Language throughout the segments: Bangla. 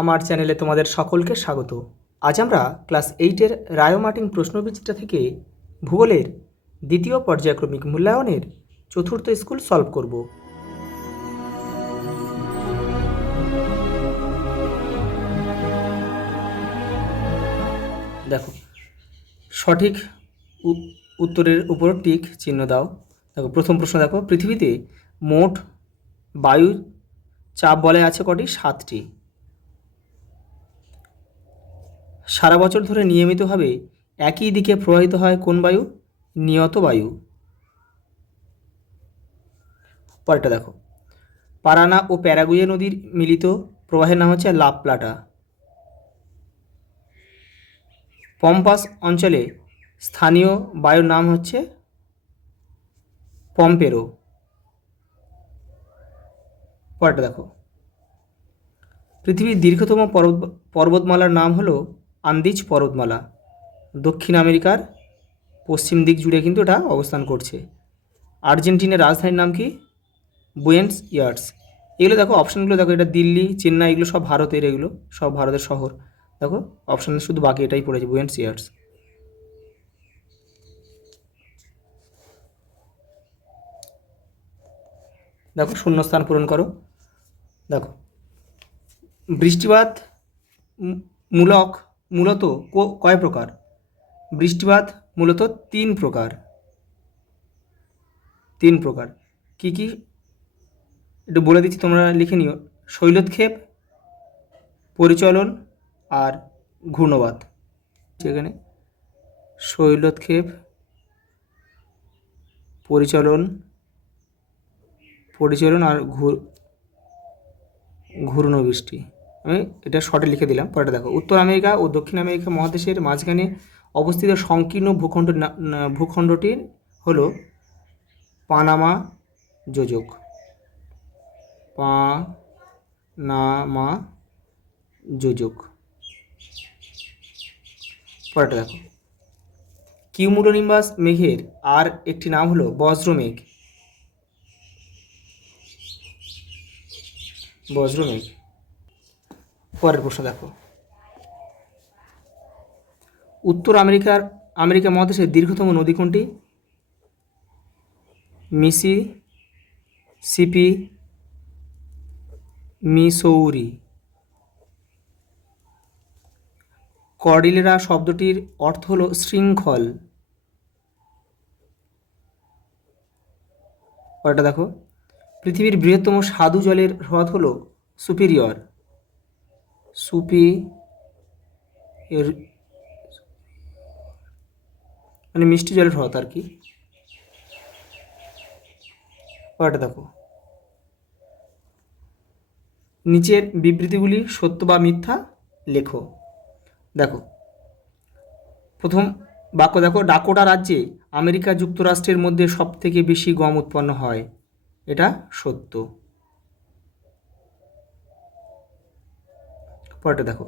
আমার চ্যানেলে তোমাদের সকলকে স্বাগত। আজ আমরা ক্লাস 8-এর রায়োমার্টিন প্রশ্নবিচিত্রা থেকে ভূগোলের দ্বিতীয় পর্যায়ক্রমিক মূল্যায়নের চতুর্থ স্কুল সলভ করব। দেখো, সঠিক উত্তরের উপর টিক চিহ্ন দাও। দেখো, প্রথম প্রশ্ন দেখো, পৃথিবীতে মোট বায়ু চাপ বলয় আছে কটি? 7টি। সারা বছর ধরে নিয়মিতভাবে একই দিকে প্রবাহিত হয় কোন বায়ু? নিয়ত বায়ু। পরেরটা দেখো, পারানা ও প্যারাগুয়ে নদীর মিলিত প্রবাহের নাম হচ্ছে লা প্লাটা। পম্পাস অঞ্চলে স্থানীয় বায়ুর নাম হচ্ছে পম্পেরো। পরেরটা দেখো, পৃথিবীর দীর্ঘতম পর্বতমালার নাম হলো আন্দিজ পর্বতমালা। দক্ষিণ আমেরিকার পশ্চিম দিক জুড়ে কিন্তু এটা অবস্থান করছে। আর্জেন্টিনার রাজধানীর নাম কি? Buenos ears. এগুলো দেখো, অপশানগুলো দেখো, এটা দিল্লি, চেন্নাই, এগুলো সব ভারতের, এগুলো সব ভারতের শহর। দেখো, অপশান শুধু বাকি এটাই পড়েছে, বুয়েন্স এয়ার্স। দেখো, শূন্যস্থান পূরণ করো। দেখো, বৃষ্টিপাত মূলত কয় প্রকার? বৃষ্টিপাত মূলত 3 প্রকার। 3 প্রকার কি কি একটু বলে দিচ্ছি, তোমরা লিখে নিও। শৈলক্ষেপ, পরিচলন আর ঘূর্ণবাত। সেখানে শৈলক্ষেপ, পরিচলন আর ঘূর্ণবৃষ্টি। আমি এটা শর্টে লিখে দিলাম। পরেটা দেখো, উত্তর আমেরিকা ও দক্ষিণ আমেরিকা মহাদেশের মাঝখানে অবস্থিত সংকীর্ণ ভূখণ্ডটি হলো পানামা যোজক। পানামা যোজক। পরেটা দেখো, কিউমুলোনিম্বাস মেঘের আর একটি নাম হলো বজ্রমেঘ। পরের প্রশ্ন দেখো, উত্তর আমেরিকা মহাদেশের দীর্ঘতম নদী কোনটি? Mississippi, Missouri. কর্ডিলেরা শব্দটির অর্থ হলো শৃঙ্খল। পরেরটা দেখো, পৃথিবীর বৃহত্তম স্বাদু জলের হ্রদ হলো সুপিরিয়র। মানে মিষ্টি জলের হ্রদ আর কি। পরেরটা দেখো, নিচের বিবৃতিগুলি সত্য বা মিথ্যা লেখো। দেখো, প্রথম বাক্য দেখো, ডাকোটা রাজ্যে আমেরিকা যুক্তরাষ্ট্রের মধ্যে সবথেকে বেশি গম উৎপন্ন হয়। এটা সত্য। পরেরটা দেখো,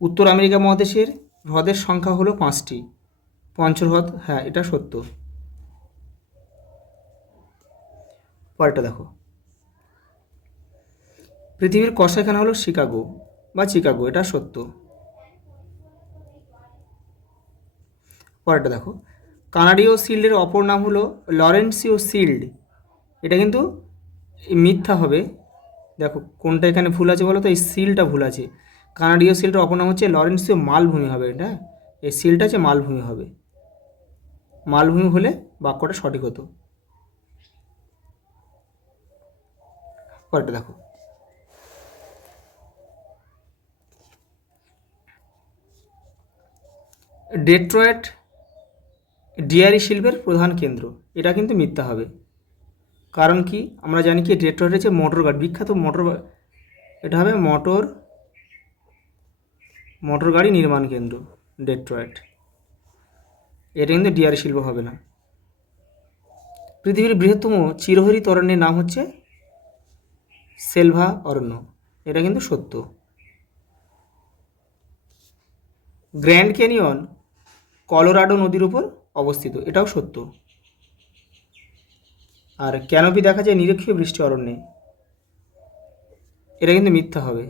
উত্তর আমেরিকা মহাদেশের হ্রদের সংখ্যা হলো 5টি। পঞ্চহ্রদ, হ্যাঁ এটা সত্য। পরেরটা দেখো, পৃথিবীর কষাইখানা হলো চিকাগো। এটা সত্য। পরেরটা দেখো, কানাডীয় শিল্ডের অপর নাম হলো লরেন্সীয় শিল্ড। এটা কিন্তু মিথ্যা হবে। দেখো, কোনটা এখানে ভুল আছে বলো তো? এই শিলটা ভুল আছে। কানাডীয় শিল্ডের অপর নাম হচ্ছে লরেন্সীয় মালভূমি হবে। এটা এই শিলটা হচ্ছে মালভূমি হবে। মালভূমি হলে বাক্যটা সঠিক হতো। পরেরটা দেখো, ডেট্রয়েট ডিয়ারি শিল্পের প্রধান কেন্দ্র। এটা কিন্তু মিথ্যা হবে। কারণ কি? আমরা জানি কি ডেট্রয়েট হচ্ছে মোটর গাড়ি, বিখ্যাত এটা হবে মোটর গাড়ি নির্মাণ কেন্দ্র ডেট্রয়েট। এটা কিন্তু ডিয়ারি শিল্প হবে না। পৃথিবীর বৃহত্তম চিরহরিত অরণ্যের নাম হচ্ছে সেলভা অরণ্য। এটা কিন্তু সত্য। গ্র্যান্ড ক্যানিয়ন কলোরাডো নদীর উপর অবস্থিত। এটাও সত্য। আর ক্যানোপি দেখা যায় নিরক্ষীয় বৃষ্টি অরণ্যে। এটা কিন্তু মিথ্যা হবে।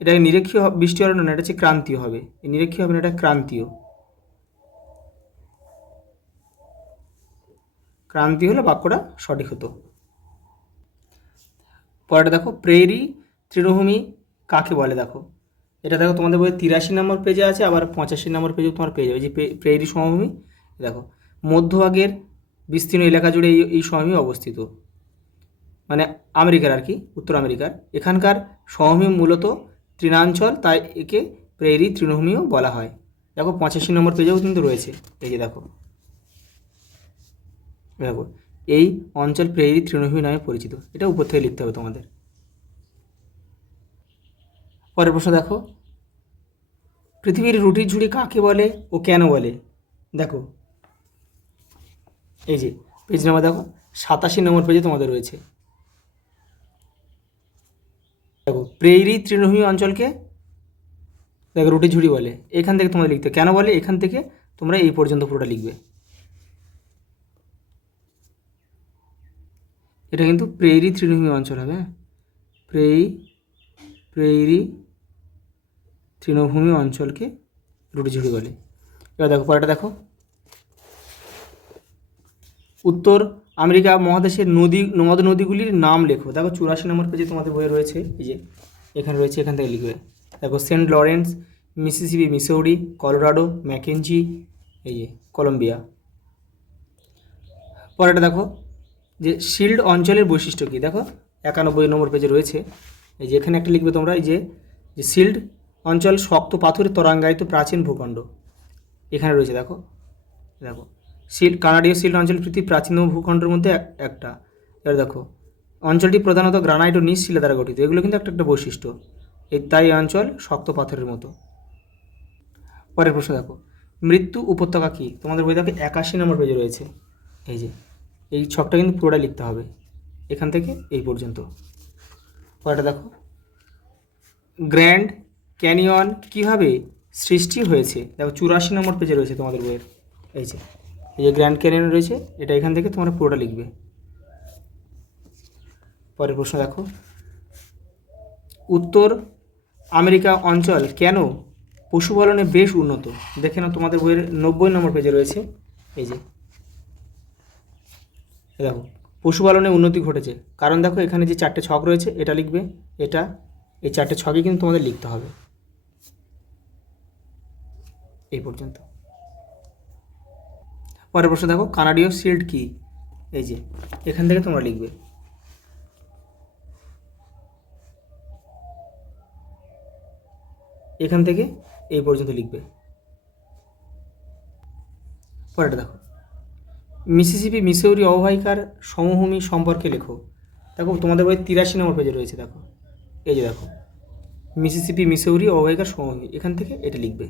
এটা নিরক্ষীয় বৃষ্টি হবে না, এটা হচ্ছে ক্রান্তীয় হবে। এই নিরক্ষীয় হবে না, এটা ক্রান্তীয়। ক্রান্তীয় হলে বাক্যটা সঠিক হতো। পরেরটা দেখো, প্রেরি তৃণভূমি কাকে বলে? দেখো এটা দেখো তোমাদের বইয়ে 83 নম্বর পেজে আছে, আবার 85 নম্বর পেজেও তোমার পেয়ে যাবে। যে প্রেরি সমভূমি, দেখো মধ্যভাগের বিস্তীর্ণ এলাকা জুড়ে এই সমভূমি অবস্থিত, মানে আমেরিকার আর কি, উত্তর আমেরিকার। এখানকার সমভূমি মূলত তৃণাঞ্চল, তাই একে প্রেরি তৃণভূমিও বলা হয়। দেখো 85 নম্বর পেজেও কিন্তু রয়েছে। এই যে দেখো, দেখো এই অঞ্চল প্রেরি তৃণভূমি নামে পরিচিত। এটা উপর থেকে লিখতে হবে তোমাদের। পরের প্রশ্ন দেখো, পৃথিবীর রুটির ঝুড়ি কাকে বলে ও কেন বলে? দেখো এই যে পেজ নাম্বার দেখো 87 নম্বর পেজে তোমাদের রয়েছে। দেখো প্রেরি তৃণভূমি অঞ্চলকে দেখো রুটি ঝুড়ি বলে। এখান থেকে তোমাদের লিখতে কেন বলে, এখান থেকে তোমরা এই পর্যন্ত পুরোটা লিখবে। এটা কিন্তু প্রেরি তৃণভূমি অঞ্চল হবে। প্রেরি তৃণভূমি অঞ্চলকে রুটি ঝুড়ি বলে। এবার দেখো পরেরটা দেখো, উত্তর আমেরিকা মহাদেশের নদ নদীগুলির নাম লেখো। দেখো 84 নম্বর পেজে তোমাদের বইয়ে রয়েছে। এই যে এখানে রয়েছে, এখান থেকে লিখবে। দেখো saint Lawrence, Mississippi, Missouri, Colorado, Mackenzie, এই যে কলম্বিয়া। পরেরটা দেখো, যে শিল্ড অঞ্চলের বৈশিষ্ট্য কী? দেখো 91 নম্বর পেজে রয়েছে। এই যে এখানে একটা লিখবে তোমরা, এই যে শিল্ড অঞ্চল শক্ত পাথরের তরাঙ্গায়িত প্রাচীন ভূখণ্ড। এখানে রয়েছে দেখো, দেখো কানাডীয় শিল্ড অঞ্চল পৃথিবীর প্রাচীনতম ভূখণ্ডের মধ্যে একটা। এবার দেখো অঞ্চলটি প্রধানত গ্রানাইট ও নিজ শিলা দ্বারা গঠিত। এগুলো কিন্তু একটা একটা বৈশিষ্ট্য, তাই এই অঞ্চল শক্ত পাথরের মতো। পরের প্রশ্ন দেখো, মৃত্যু উপত্যকা কী? তোমাদের বই দেখো 81 নম্বর পেজে রয়েছে। এই যে এই ছকটা কিন্তু পুরোটাই লিখতে হবে, এখান থেকে এই পর্যন্ত। পরেরটা দেখো, গ্র্যান্ড ক্যানিয়ন কীভাবে সৃষ্টি হয়েছে? দেখো 84 নম্বর পেজে রয়েছে তোমাদের বইয়ের। এই যে গ্র্যান্ড ক্যানিয়ন রয়েছে, এটা এখান থেকে তোমরা পুরোটা লিখবে। পরের প্রশ্ন দেখো, উত্তর আমেরিকা অঞ্চল কেন পশুপালনে বেশ উন্নত? দেখে নাও তোমাদের বইয়ের 90 নম্বর পেজে রয়েছে। এই যে দেখো পশুপালনে উন্নতি ঘটেছে, কারণ দেখো এখানে যে 4টে ছক রয়েছে, এটা লিখবে, এটা, এই 4টে ছকই কিন্তু তোমাদের লিখতে হবে এই পর্যন্ত। পরের প্রশ্ন দেখো, কানাডীয় শিল্ড কি? এই যে এখান থেকে তোমরা লিখবে। এখান থেকে এই পর্যন্ত লিখবে। পরেরটা দেখো, মিসিসিপি মিসৌরি অববাহিকার সমভূমি সম্পর্কে লেখো। দেখো তোমাদের বই 83 নম্বর পেজে রয়েছে। দেখো এই যে দেখো মিসিসিপি মিসৌরি অববাহিকার সমভূমি, এখান থেকে এটা লিখবে।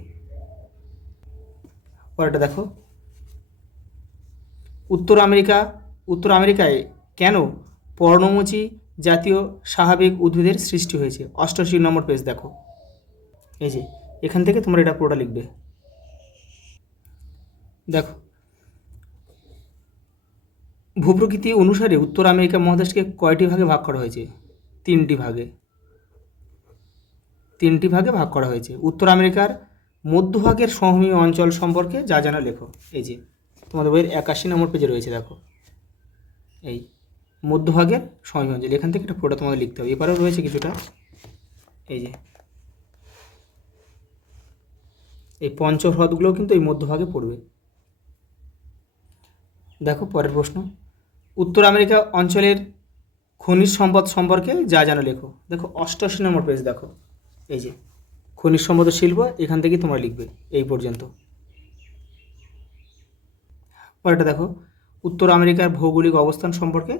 পরেরটা দেখো, উত্তর আমেরিকায় কেন পর্ণমোচী জাতীয় স্বাভাবিক উদ্ভিদের সৃষ্টি হয়েছে? 88 নম্বর পেজ দেখো। এই যে এখান থেকে তোমরা এটা পুরোটা লিখবে। দেখো ভূপ্রকৃতি অনুসারে উত্তর আমেরিকা মহাদেশকে কয়টি ভাগে ভাগ করা হয়েছে? 3টি ভাগে ভাগ করা হয়েছে। উত্তর আমেরিকার মধ্যভাগের সমভূমি অঞ্চল সম্পর্কে যা জানা লেখো। এই যে তোমাদের বইয়ের 81 নম্বর পেজে রয়েছে। দেখো এই মধ্যভাগের সমভূমি অঞ্চল, এখান থেকে এটা পুরোটা তোমাদের লিখতে হবে। এবারেও রয়েছে কিছুটা, এই যে এই পঞ্চহ্রদগুলোও কিন্তু এই মধ্যভাগে পড়বে। দেখো পরের প্রশ্ন, উত্তর আমেরিকা অঞ্চলের খনিজ সম্পদ সম্পর্কে যা জানা লেখো। দেখো 88 নম্বর পেজ দেখো, এই যে খনিজ সম্পদ শিল্প, এখান থেকে তোমরা লিখবে এই পর্যন্ত। পরেরটা দেখো, উত্তর আমেরিকার ভৌগোলিক অবস্থান সম্পর্কে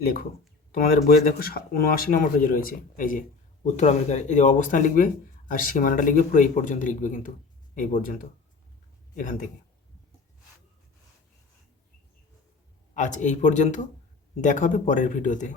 লেখো। তোমাদের বইয়ে দেখো 79 নম্বর পেজে রয়েছে। এই যে উত্তর আমেরিকার এই যে অবস্থান লিখবে, আর সীমানাটা লিখবে পুরো এই পর্যন্ত লিখবে, কিন্তু এই পর্যন্ত এখান থেকে। আজ এই পর্যন্ত, দেখা হবে পরের ভিডিওতে।